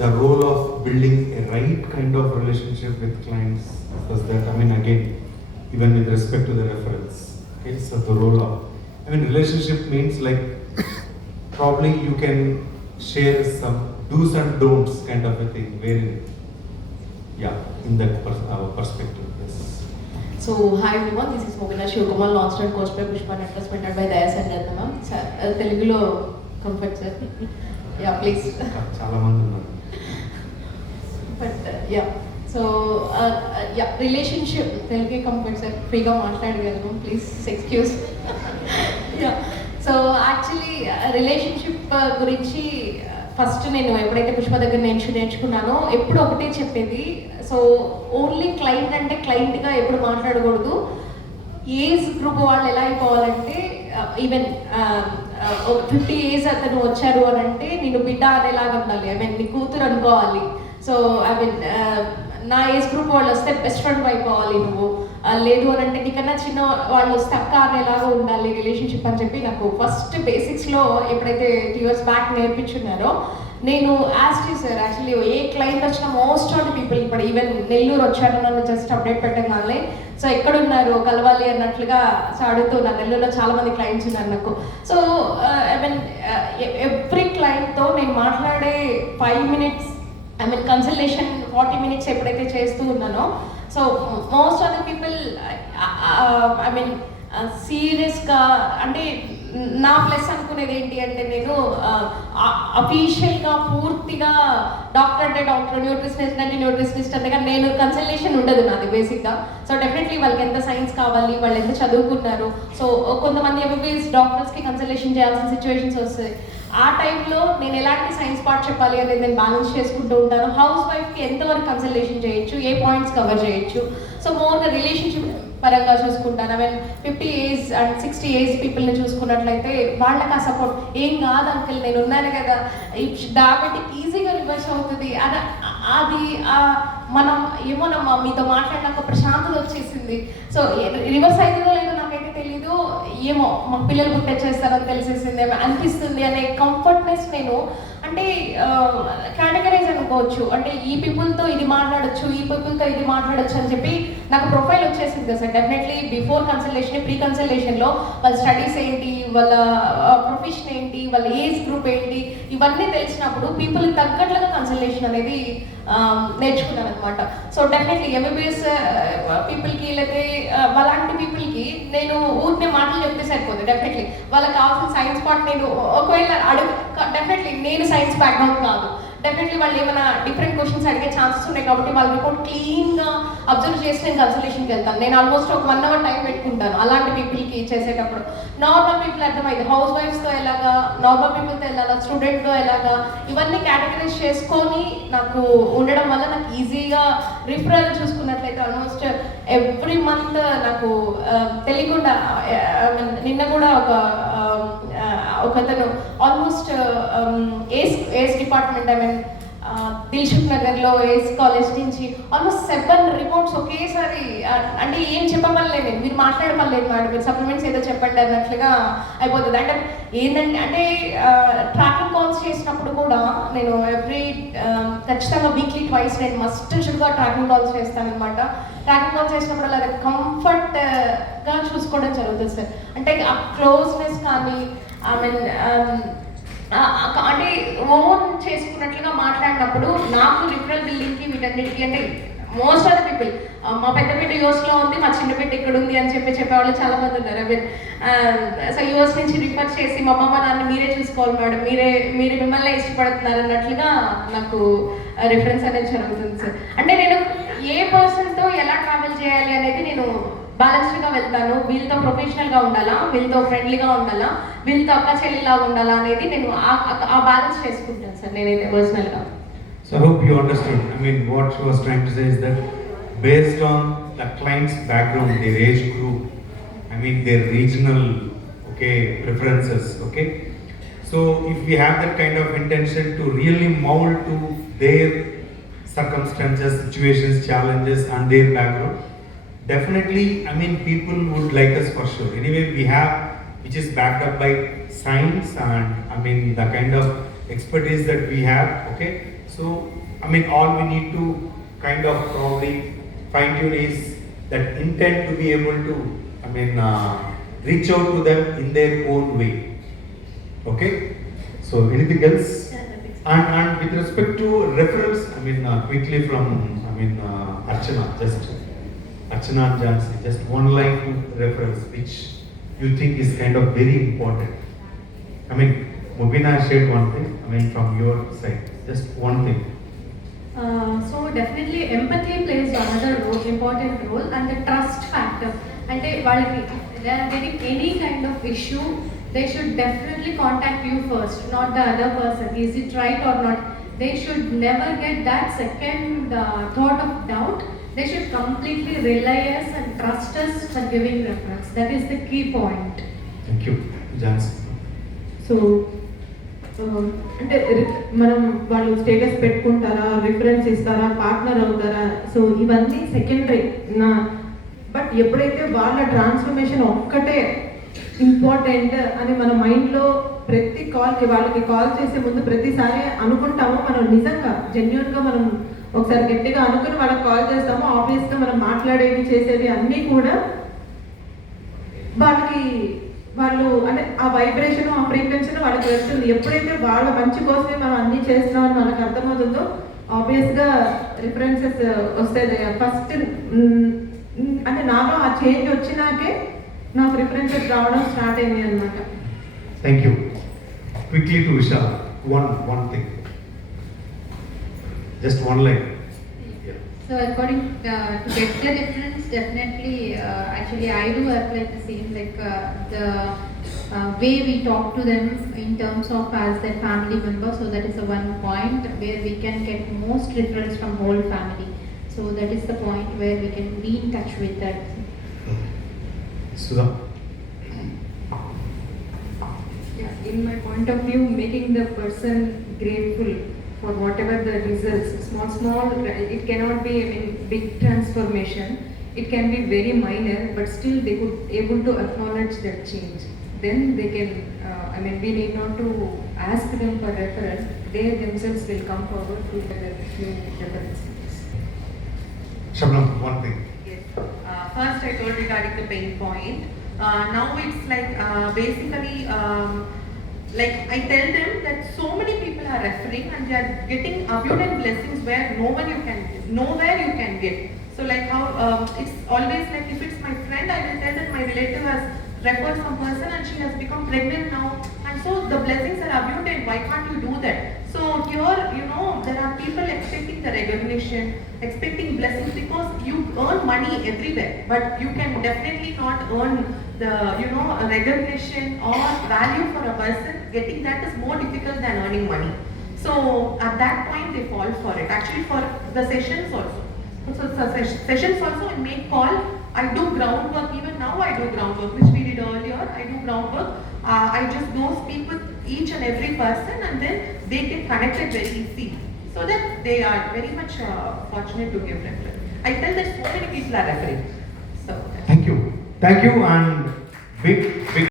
the role of building a right kind of relationship with clients was that, I mean, again, even with respect to the reference, okay, so the role of, I mean, relationship means like probably you can share some do's and don'ts kind of a thing, wherein, yeah, in that perspective, yes. So, hi everyone, this is Movina Shivakumar, launched and coached by Pushpa Networks, mentored by Dayas and Ratnama. Telugulo comfort sir. Yeah, please. చాలా మంది ఉన్నారు. But yeah, so yeah, relationship Telugu comfort sir. ఫ్రీగా మాట్లాడగలను, please excuse. Yeah, so actually relationship గురించి ఫస్ట్ నేను ఎప్పుడైతే పుష్ప దగ్గర నేర్చుకున్నానో ఎప్పుడు ఒకటే చెప్పేది. సో ఓన్లీ క్లయింట్ అంటే క్లయింట్గా ఎప్పుడు మాట్లాడకూడదు. ఏజ్ గ్రూప్ వాళ్ళు ఎలా అయిపోవాలంటే ఈవెన్ 50 ఏజ్ అతను వచ్చారు అని అంటే నేను బిడ్డ అనేలాగా ఉండాలి. ఐ మీన్ నీ కూతురు అనుకోవాలి. సో ఐ మీన్ నా ఏజ్ గ్రూప్ వాళ్ళు వస్తే బెస్ట్ ఫ్రెండ్ అయిపోవాలి నువ్వు. లేదు అని అంటే నీకన్నా చిన్న వాళ్ళు వస్తే అక్క అనేలాగా ఉండాలి రిలేషన్షిప్ అని చెప్పి నాకు ఫస్ట్ బేసిక్స్లో ఎప్పుడైతే 2 years బ్యాక్ నేర్పించున్నారో నేను యాజ్ సార్ యాక్చువల్లీ ఏ క్లయింట్ వచ్చినా మోస్ట్ ఆఫ్ ది పీపుల్ ఇప్పుడు ఈవెన్ నెల్లూరు వచ్చారు నన్ను జస్ట్ అప్డేట్ పెట్టగానే సో ఎక్కడున్నారు కలవాలి అన్నట్లుగా సో అడుగుతున్నా. నెల్లూరులో చాలా మంది క్లయింట్స్ ఉన్నారు నాకు. సో ఐ మీన్ ఎవ్రీ క్లయింట్తో నేను మాట్లాడే 5 minutes ఐ మీన్ కన్సల్టేషన్ 40 minutes ఎప్పుడైతే చేస్తూ ఉన్నానో so most of the people I mean సీరియస్గా అంటే నా ప్లస్ అనుకునేది ఏంటి అంటే నేను అఫీషియల్గా పూర్తిగా డాక్టర్ అంటే డాక్టర్, న్యూట్రిషనిస్ట్ అంటే న్యూట్రిషనిస్ట్ అంటే కానీ నేను కన్సల్టేషన్ ఉండదు నాది బేసిక్గా. సో డెఫినెట్లీ వాళ్ళకి ఎంత సైన్స్ కావాలి, వాళ్ళు ఎంత చదువుకున్నారు. సో కొంతమంది ఎంబీబీఎస్ డాక్టర్స్కి కన్సల్టేషన్ చేయాల్సిన సిచ్యువేషన్స్ వస్తాయి. ఆ టైంలో నేను ఎలాంటి సైన్స్ పార్ట్ చెప్పాలి అనేది నేను బ్యాలెన్స్ చేసుకుంటూ ఉంటాను. హౌస్ వైఫ్కి ఎంతవరకు కన్సల్టేషన్ చేయొచ్చు, ఏ పాయింట్స్ కవర్ చేయొచ్చు. సో మోర్గా రిలేషన్షిప్ పరంగా చూసుకుంటాను. I mean 50 age and 60 age పీపుల్ని చూసుకున్నట్లయితే వాళ్ళకి ఆ సపోర్ట్ ఏం కాదు అంకుల్ నేను ఉన్నాను కదా, డయాబెటిక్ ఈజీగా రివర్స్ అవుతుంది అది మనం ఏమోనమ్మా మీతో మాట్లాడినాక ప్రశాంతత వచ్చేసింది. సో రివర్స్ అవుతుందో లేదో నాకైతే తెలీదు, ఏమో మా పిల్లలు పుట్టేసేస్తారని తెలిసేసింది అనిపిస్తుంది అనే కంఫర్ట్నెస్ నేను అంటే కేటగరైజ్ అనుకోవచ్చు. అంటే ఈ పీపుల్తో ఇది మాట్లాడచ్చు, ఈ పీపుల్తో ఇది మాట్లాడచ్చు అని చెప్పి నాకు ప్రొఫైల్ వచ్చేసింది కదా sir. Definitely before consultation, pre కన్సల్టేషన్లో వాళ్ళ స్టడీస్ ఏంటి, వాళ్ళ ప్రొఫెషన్ ఏంటి, వాళ్ళ ఏజ్ గ్రూప్ ఏంటి, ఇవన్నీ తెలిసినప్పుడు పీపుల్కి తగ్గట్లుగా కన్సల్టేషన్ అనేది నేర్చుకున్నాను అనమాట. సో డెఫినెట్లీ ఎంబీబీఎస్ పీపుల్కి లేకపోతే అలాంటి పీపుల్కి నేను ఊరినే మాటలు చెప్తే సరిపోతుంది. డెఫినెట్లీ వాళ్ళకి కావాల్సిన సైన్స్ పార్ట్ నేను ఒకవేళ డెఫినెట్లీ నేను సైన్స్ బ్యాక్గ్రౌండ్ కాదు, డెఫినెట్లీ వాళ్ళు ఏమైనా డిఫరెంట్ క్వశ్చన్స్ అడిగే ఛాన్సెస్ ఉన్నాయి కాబట్టి వాళ్ళ రిపోర్ట్ క్లీన్గా అబ్జర్వ్ చేసి నేను కన్సల్టేషన్కి వెళ్తాను. నేను ఆల్మోస్ట్ ఒక 1 hour టైం పెట్టుకుంటాను అలాంటి పీపుల్కి చేసేటప్పుడు. నార్మల్ పీపుల్ అర్థమైంది, హౌస్ వైఫ్స్తో ఎలాగా, నార్మల్ పీపుల్తో ఎలాగా, స్టూడెంట్తో ఎలాగా, ఇవన్నీ కేటగరైజ్ చేసుకొని నాకు ఉండడం వల్ల నాకు ఈజీగా రిఫరల్ చూసుకున్నట్లయితే ఆల్మోస్ట్ ఎవ్రీ మంత్ నాకు తెలియకుండా నిన్న కూడా ఒకతను almost ace department I mean Dilsukh నగర్లో ఏస్ కాలేజ్ నుంచి ఆల్మోస్ట్ 7 రిపోర్ట్స్ ఒకేసారి అంటే ఏం చెప్పమలేదు, మీరు మాట్లాడమలేదు మేడం, మీరు సప్లిమెంట్స్ ఏదో చెప్పండి అన్నట్లుగా అయిపోతుంది. అంటే ఏంటంటే అంటే ట్రాకింగ్ కాల్స్ చేసినప్పుడు కూడా నేను ఖచ్చితంగా వీక్లీ 2 నేను మస్ట్ షుడ్గా ట్రాకింగ్ కాల్స్ చేస్తాను అనమాట. ట్రాకింగ్ కాల్స్ చేసినప్పుడు అలా కంఫర్ట్గా చూసుకోవడం జరుగుతుంది సార్. అంటే ఆ క్లోజ్నెస్ కానీ ఐ మీన్ అంటే ఓన్ చేసుకున్నట్లుగా మాట్లాడినప్పుడు నాకు రిఫరల్ బిల్డింగ్కి వీటన్నిటికీ అంటే మోస్ట్ ఆఫ్ ద పీపుల్ మా పెద్ద బిడ్డ యూఎస్లో ఉంది, మా చిన్న బిడ్డ ఇక్కడ ఉంది అని చెప్పేవాళ్ళు చాలా మంది ఉన్నారు. ఐ మీన్ సో యూఎస్ నుంచి రిఫర్ చేసి మా అమ్మ నాన్న మీరే చూసుకోవాలి మేడం, మీరు మిమ్మల్ని ఇష్టపడుతున్నారు అన్నట్లుగా నాకు రిఫరెన్స్ అనేది జరుగుతుంది సార్. అంటే నేను ఏ పర్సన్తో ఎలా ట్రావెల్ చేయాలి అనేది నేను బ్యాలెన్స్డ్గా వెళ్తాను. వీళ్ళతో ప్రొఫెషనల్గా ఉండాలా, వీళ్ళతో ఫ్రెండ్లీగా ఉండాలా, వీళ్ళతో అక్క చెల్లిలాగా ఉండాలా అనేది నేను ఆ బ్యాలెన్స్ చేసుకుంటాను సార్ నేనైతే పర్సనల్గా. So I hope you understood. I mean, what she was trying to say is that based on the client's background, their age group, I mean their regional, preferences, So if we have that kind of intention to really mold to their circumstances, situations, challenges and their background, definitely, I mean, people would like us for sure. Anyway, we have, which is backed up by science and I mean the kind of expertise that we have, So, I mean, all we need to kind of probably fine tune is that intent to be able to, I mean, reach out to them in their own way. Okay? So, anything else? And with respect to referrals, I mean, quickly from, Archana, just Archana and Jansi, just one line reference which you think is kind of very important. I mean, Mubina shared one thing, I mean, from your side, just one thing. So definitely empathy plays another role, important role, and the trust factor. And they are getting any kind of issue, they should definitely contact you first, not the other person. Is it right or not? They should never get that second thought of doubt. They should completely rely us and trust us for giving reference. That is the key point. Thank you, Jansi. So అంటే మనం వాళ్ళు స్టేటస్ పెట్టుకుంటారా, రిఫరెన్స్ ఇస్తారా, పార్ట్నర్ అవుతారా, సో ఇవన్నీ secondary but ఎప్పుడైతే వాళ్ళ ట్రాన్స్ఫర్మేషన్ ఒక్కటే ఇంపార్టెంట్ అని మన మైండ్లో ప్రతి కాల్కి వాళ్ళకి కాల్ చేసే ముందు ప్రతిసారి అనుకుంటామో, మనం నిజంగా జెన్యున్గా మనం ఒకసారి గట్టిగా అనుకుని వాళ్ళకి కాల్ చేస్తామో, ఆబ్వియస్గా మనం మాట్లాడేవి చేసేవి అన్నీ కూడా వాళ్ళకి వాళ్ళు అంటే ఆ వైబ్రేషన్ ఆ ఫ్రీక్వెన్సీ వాళ్ళకి వెళ్తుంది. ఎప్పుడైతే వాళ్ళ మంచి కోసమే మనం అన్నీ చేస్తున్నామని మనకు అర్థమవుతుందో ఆబ్వియస్గా రిఫరెన్సెస్ వస్తాయి. ఫస్ట్ అంటే నాలో ఆ చేంజ్ వచ్చినాకే నాకు రిఫరెన్సెస్ రావడం స్టార్ట్ అయింది అనమాట. Thank you. Quickly to wish one thing, just one line. So according to get the reference, definitely, actually I do apply the same, like the way we talk to them in terms of as their family member. So that is the one point where we can get most reference from whole family. So that is the point where we can be in touch with that. Sudha. Yeah, in my point of view, making the person grateful for whatever the results, small, it cannot be, I mean, big transformation. It can be very minor, but still they could able to acknowledge that change. Then they can, I mean, we need not to ask them for referral. They themselves will come forward to the references. Shabnam, one thing. Yes. First I told regarding the pain point. Now it's like basically like I tell them that so many people are referring and they are getting abundant blessings where nowhere you can get. So like how it's always like if it's my friend, I will tell that my relative has referred some person and she has become pregnant now, and so the blessings are abundant. Why can't you do that? So here, there are people expecting the recognition, expecting blessings because you earn money everywhere, but you can definitely not earn the a recognition or value for a person. Getting that is more difficult than earning money. So at that point they fall for it. Actually for the sessions also. So sessions also I make call. I do groundwork. Even now I do groundwork, which we did earlier. I do groundwork. I just go speak with each and every person, and then they get connected very easy, so that they are very much fortunate to give reference. I tell that so many people are referring. So Thank you, and big